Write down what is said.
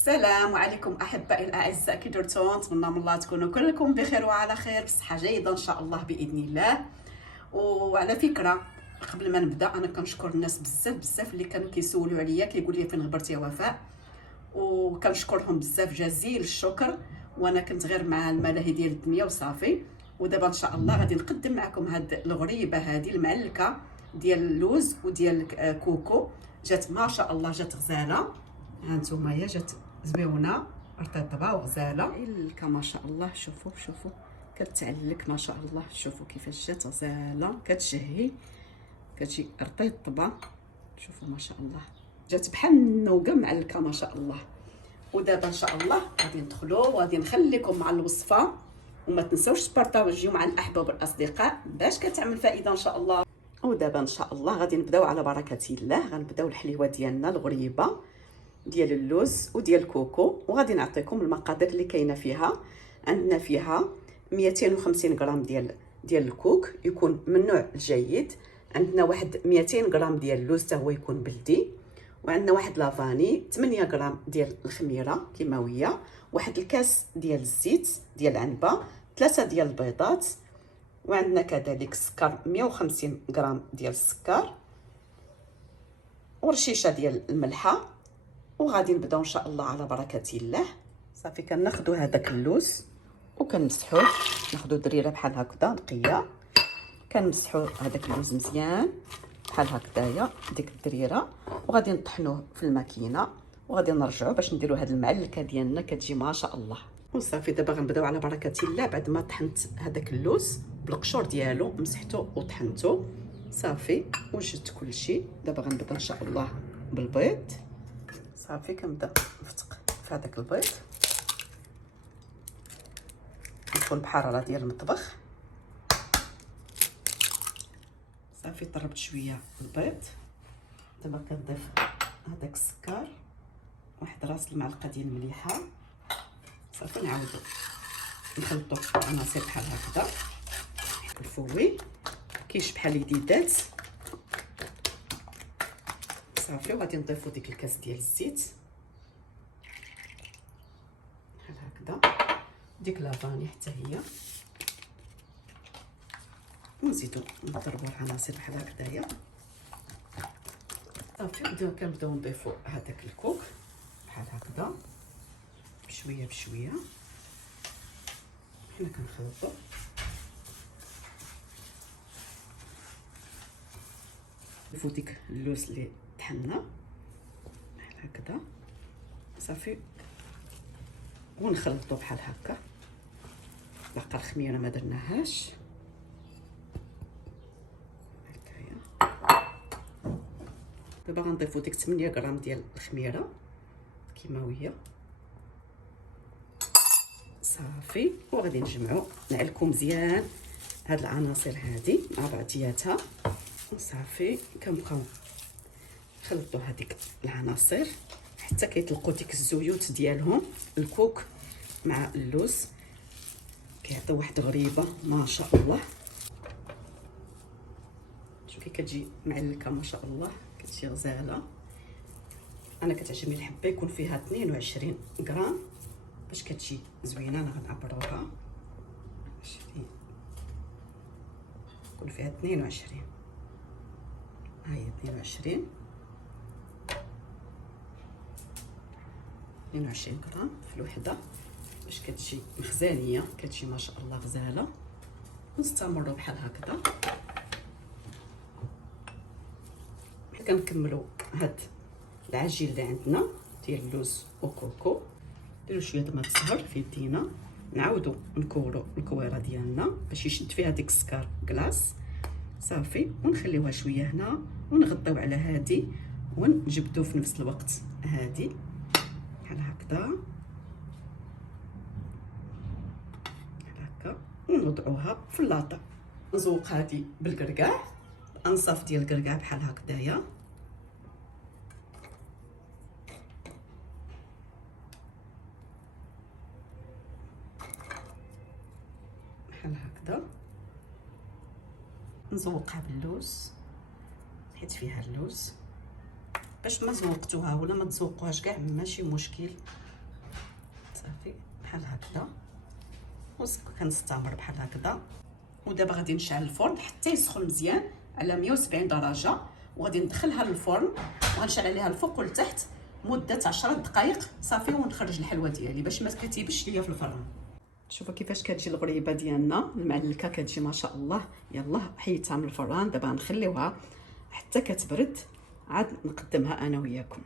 السلام عليكم احبائي الاعزاء، كي درتو؟ نتمنى من الله تكونوا كلكم بخير وعلى خير بصحه جيده ان شاء الله باذن الله. وعلى فكره قبل ما نبدا انا كنشكر الناس بزاف اللي كانوا كيسولوا عليا كيقول لي فين غبرتي يا وفاء، وكنشكرهم بزاف جزيل الشكر. وانا كنت غير مع الملاهي ديال الدنيا وصافي. ودابا ان شاء الله غادي نقدم معكم هاد الغريبه هذه المعلكه ديال اللوز وديال كوكو. جات ما شاء الله، جات غزاله. ها نتوما هي جات زويونه رطيبه وغزاله الكا ما شاء الله. شوفوا كتعلك ما شاء الله. شوفوا كيفاش جات غزاله، كتشهي، كتجي رطيبه. شوفوا ما شاء الله، جات بحال النوقه معلكه ما شاء الله. ودابا ان شاء الله غادي ندخلوا وغادي نخليكم مع الوصفه، وما تنساوش تبارطاجيو مع الاحباب والاصدقاء باش كتعمل فائده ان شاء الله. ودابا ان شاء الله غادي نبداو على بركه الله. غنبداو الحليوه ديالنا الغريبه ديال اللوز وديال الكوكو، وغادي نعطيكم المقادير اللي كاينه فيها. عندنا فيها 250 غرام ديال الكوك يكون من نوع الجيد، عندنا واحد 200 غرام ديال اللوز حتى هو يكون بلدي، وعندنا واحد لافاني، 8 غرام ديال الخميره كيماويه، واحد الكاس ديال الزيت ديال العنبه، 3 ديال البيضات، وعندنا كذلك السكر 150 غرام ديال السكر، ورشيشه ديال الملحه. وغادي نبداو ان شاء الله على بركه الله. صافي كناخذوا هذاك اللوز وكنمسحوه، ناخذوا دريره بحال هكذا نقيه، كنمسحوا هذاك اللوز مزيان بحال هكذايا ديك الدريره، وغادي نطحنوه في الماكينه، وغادي نرجعوا باش نديروا هذه المعلكه ديالنا كتجي ما شاء الله. وصافي دابا غنبداو على بركه الله. بعد ما طحنت هذاك اللوز بالقشور ديالو، مسحته وطحنته صافي وجدت كلشي. دابا غنبدا ان شاء الله بالبيض. صافي كنبدا نفتق في هذاك البيض، يكون بحراره ديال المطبخ. صافي طربت شويه البيض. دابا كنضيف هذاك السكر، واحد راس المعلقه ديال المليحه. صافي نعاودو نخلطو عناصر بحال هكذا. الفوي كيشبح اليديدات. صافي وغادي نضيفو ديك الكاس ديال الزيت بحال هكذا، ديك لافاني حتى هي، ونزيدو نضربو العناصر بحال هكذايا. صافي كنبداو نضيفو هذاك الكوك بحال هكذا بشويه بشويه. حنا كنخلطو نضيفو ديك اللوز اللي طحنا بحال هكذا. صافي ونخلطو بحال هكا. باقا الخميره ما درناهاش هكايا. دابا غنضيفو ديك 8 غرام ديال الخميره كيماويه. صافي وغادي نجمعو نعلكو مزيان هاد العناصر هادي مع بعضياتها. وصافي كنبقاو نخلطو هذيك العناصر حتى كيطلقوا ديك الزيوت ديالهم. الكوك مع اللوز كيعطيو واحد غريبه ما شاء الله. شوفي كي كتجي معلكه ما شاء الله، كتجي غزاله. انا كتعجبني الحبه يكون فيها 22 غرام باش كتجي زوينه. انا غنعبروها يكون فيها 22. ها هي 22 غرام في الوحده باش كتجي مخزانيه، كتجي ما شاء الله غزاله. نستمروا بحال هكذا. كنكملوا هاد العجين اللي عندنا ديال اللوز وكوكو. نديروا شويه د الماء الزهر في يدينا، نعاودوا نكوروا الكويره ديالنا باش يشد فيها ديك السكر كلاص. صافي ونخليوها شويه هنا، ونغطيو على هادي، ونجبدو في نفس الوقت هادي بحال هكذا بحال هكا، ونوضعوها في اللاطه. نزوق هادي بالكركاع، انصاف ديال الكركاع بحال هكذايا. بحال هكذا نزوقها باللوز حيت فيها اللوز. باش ما زوقتوها ولا ما تزوقوهاش كاع ماشي مشكل، صافي بحال هكذا، كنستمر بحال هكذا. ودابا غادي نشعل الفرن حتى يسخن مزيان على 170 درجه، وغادي ندخلها للفرن وغنشعل عليها الفوق والتحت مده 10 دقائق صافي، ونخرج الحلوه ديالي باش ما كتيبش ليا في الفرن. شوفوا كيفاش كتجي الغريبه ديالنا المعلكه، كتجي ما شاء الله. يلا حيدتها من الفران، دابا نخليوها حتى كتبرد عاد نقدمها انا وياكم.